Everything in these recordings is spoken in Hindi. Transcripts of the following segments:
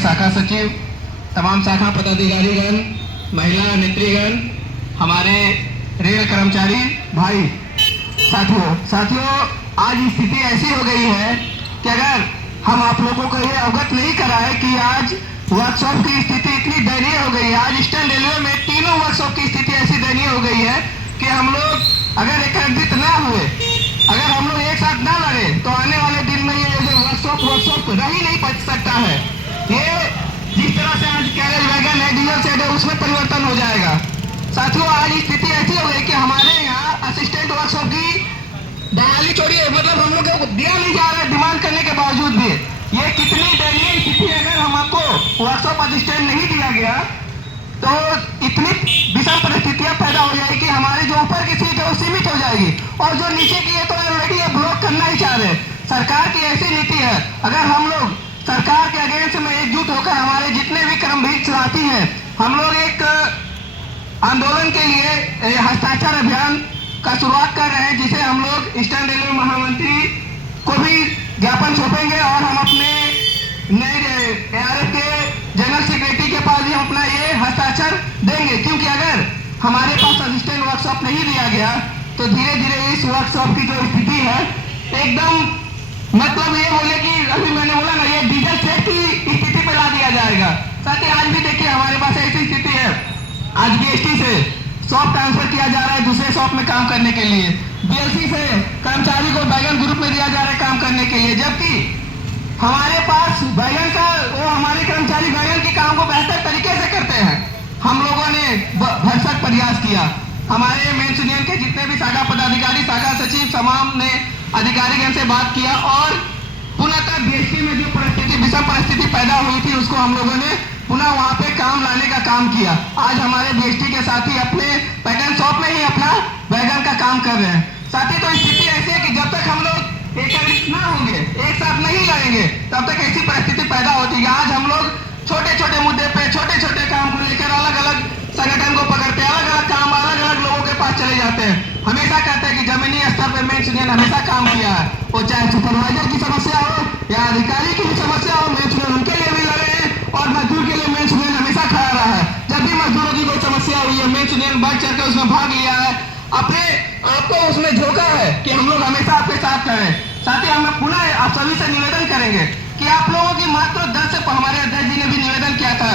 शाखा सचिव, तमाम शाखा पदाधिकारीगण, महिला नेत्रीगण, हमारे रेल कर्मचारी भाई, साथियों आज स्थिति ऐसी हो गई है कि अगर हम आप लोगों को ये अवगत नहीं कराए कि आज वर्कशॉप की स्थिति इतनी दयनीय हो गई है। आज ईस्टर्न रेलवे में तीनों वर्कशॉप की स्थिति ऐसी दयनीय हो गई है कि हम लोग अगर एकत्रित ना हुए, अगर हम लोग एक साथ ना लड़े तो आने वाले दिन में ये जो वर्कशॉप रह ही नहीं बच सकता है। ये जिस तरह से आज कैरेज वैगन है, डीजल सेट है, उसमें परिवर्तन हो जाएगा। साथियों आज स्थिति ऐसी हो गई कि हमारे यहाँ असिस्टेंट वर्कशॉप की दलाली छोड़िए, मतलब हम लोग को दिया नहीं जा रहा है डिमांड करने के बावजूद भी। ये कितनी दयनीय स्थिति है। अगर हमको वर्कशॉप असिस्टेंट नहीं दिया गया तो इतनी विषम परिस्थितियां पैदा हो जाएगी कि हमारी जो ऊपर की सीट है वो सीमित हो जाएगी और जो नीचे की है तो ऑलरेडी ब्लॉक करना ही चाह रहे। सरकार की ऐसी नीति है। अगर हम लोग सरकार के अगेंस्ट में एकजुट होकर हमारे जितने भी कर्मवीर साथी हैं, हम लोग एक आंदोलन के लिए हस्ताक्षर अभियान का शुरुआत कर रहे हैं, जिसे हम लोग ईस्टर्न रेलवे महामंत्री को भी ज्ञापन सौंपेंगे और हम अपने नए ARF के जनरल सेक्रेटरी के पास भी हम अपना ये हस्ताक्षर देंगे। क्योंकि अगर हमारे पास असिस्टेंट वर्कशॉप नहीं दिया गया तो धीरे धीरे इस वर्कशॉप की जो स्थिति है एकदम, मतलब ये बोले कि अभी मैंने बोला ना, ये डीजल सेट की स्थिति पे ला दिया जाएगा। साथ ही आज भी देखिए हमारे पास ऐसी स्थिति है, आज BST से शॉप ट्रांसफर किया जा रहा है दूसरे शॉप में काम करने के लिए, BLC से कर्मचारी को बैगन ग्रुप में दिया जा रहा है काम करने के लिए, जबकि हमारे पास बैगन का वो हमारे कर्मचारी बैगन के काम को बेहतर तरीके से करते हैं। हम लोगों ने भरसक प्रयास किया, हमारे मेंस यूनियन के जितने भी शाखा पदाधिकारी, शाखा सचिव, तमाम ने अधिकारीगण से बात किया और पुनः BST में जो परिस्थिति, विषम परिस्थिति पैदा हुई थी उसको हम लोगों ने पुनः वहां पे काम लाने का काम किया। आज हमारे BST के साथी अपने पैटर्न शॉप में ही अपना बैगन का काम कर रहे हैं। साथी तो स्थिति ऐसी है कि जब तक हम लोग एकत्रित ना होंगे, एक साथ नहीं लड़ेंगे, तब तक ऐसी परिस्थिति पैदा होती है। आज हम लोग छोटे छोटे मुद्दे पे, छोटे छोटे काम को लेकर अलग अलग संगठन को पकड़ते, अलग अलग काम अलग अलग लोगों के पास चले जाते हैं। हमेशा कहते हैं कि जमीनी स्तर पर मेंस यूनियन हमेशा काम किया है, वो चाहे सुपरवाइजर की समस्या हो या अधिकारी की भी समस्या हो, मेंस यूनियन उनके लिए भी लड़े हैं और मजदूर के लिए मेंस यूनियन हमेशा खड़ा रहा है। जब भी मजदूरों की कोई समस्या हुई है, मेंस यूनियन बढ़ चढ़ कर उसमें भाग लिया है, अपने आपको उसमें झोंका है कि हम लोग हमेशा आपके साथ खड़े। साथ ही हम पुनः आप सभी से निवेदन करेंगे कि आप लोगों की मात्र 10 से, हमारे अध्यक्ष जी ने भी निवेदन किया था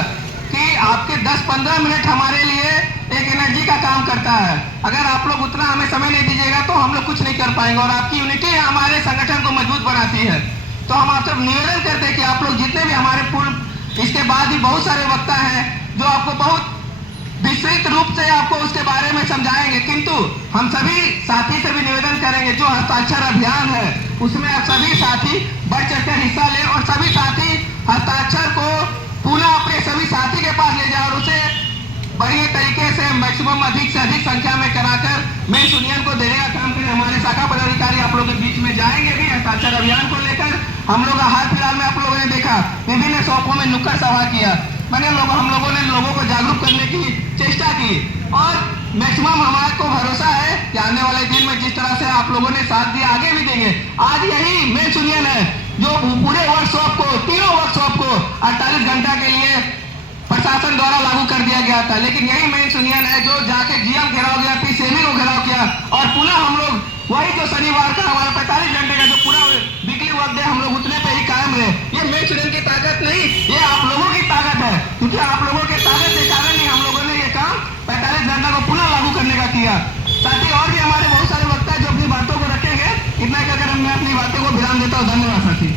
कि आपके 10-15 मिनट हमारे लिए एक एनर्जी का काम करता है। अगर आप लोग उतना हमें समय नहीं दीजिएगा तो हम लोग कुछ नहीं कर पाएंगे और आपकी यूनिटी हमारे संगठन को मजबूत बनाती है। तो हम आपसे निवेदन करते हैं कि आप लोग जितने भी हमारे पूर्व, इसके बाद भी बहुत सारे वक्ता हैं जो आपको बहुत विस्तृत रूप से आपको उसके बारे में समझाएंगे, किंतु हम सभी साथी से भी निवेदन करेंगे जो हस्ताक्षर अभियान है उसमें आप सभी साथी बढ़ चढ़कर हिस्सा लें और सभी साथी हस्ताक्षर को पुनः अपने सभी साथी के पास ले जाए और उसे बढ़िया तरीके से मैक्सिमम अधिक से अधिक संख्या में कराकर मेंस यूनियन को देने का काम करें। हमारे शाखा पदाधिकारी आप लोगों के बीच में जाएंगे भी हस्ताक्षर अभियान को लेकर। हम लोग हाल फिलहाल में आप लोगों ने देखा विभिन्न शॉपों में नुक्कड़ सभा किया, हम लोगों ने लोगों को जागरूक करने की चेष्टा की और मैक्सिमम हमारे को भरोसा है कि आने वाले दिन में जिस तरह से आप लोगों ने साथ दिया आगे भी देंगे। आज यही मेंस यूनियन है जो पूरे वर्कशॉप को, तीनों वर्कशॉप को 48 घंटा के लिए प्रशासन द्वारा लागू कर दिया गया था, लेकिन यही मेंस यूनियन है जो जाके GM घेराव किया, PCME को घेराव किया और पुनः हम लोग वही जो शनिवार का हमारा 45 घंटे का जो पूरा वीकली वर्क डे हम लोग उतने पे ही कायम रहे। ये मेंस यूनियन की ताकत नहीं, ये आप लोगों की ताकत है, क्योंकि आप लोगों के ताकत के कारण ही हम लोगों ने ये काम 45 घंटा को पुनः लागू करने का किया। साथ ही और भी हमारे बहुत सारे वक्ता जो अपनी बातों को रखेंगे। इतना कहकर मैं अपनी बातों को विराम देता हूँ। धन्यवाद साथी।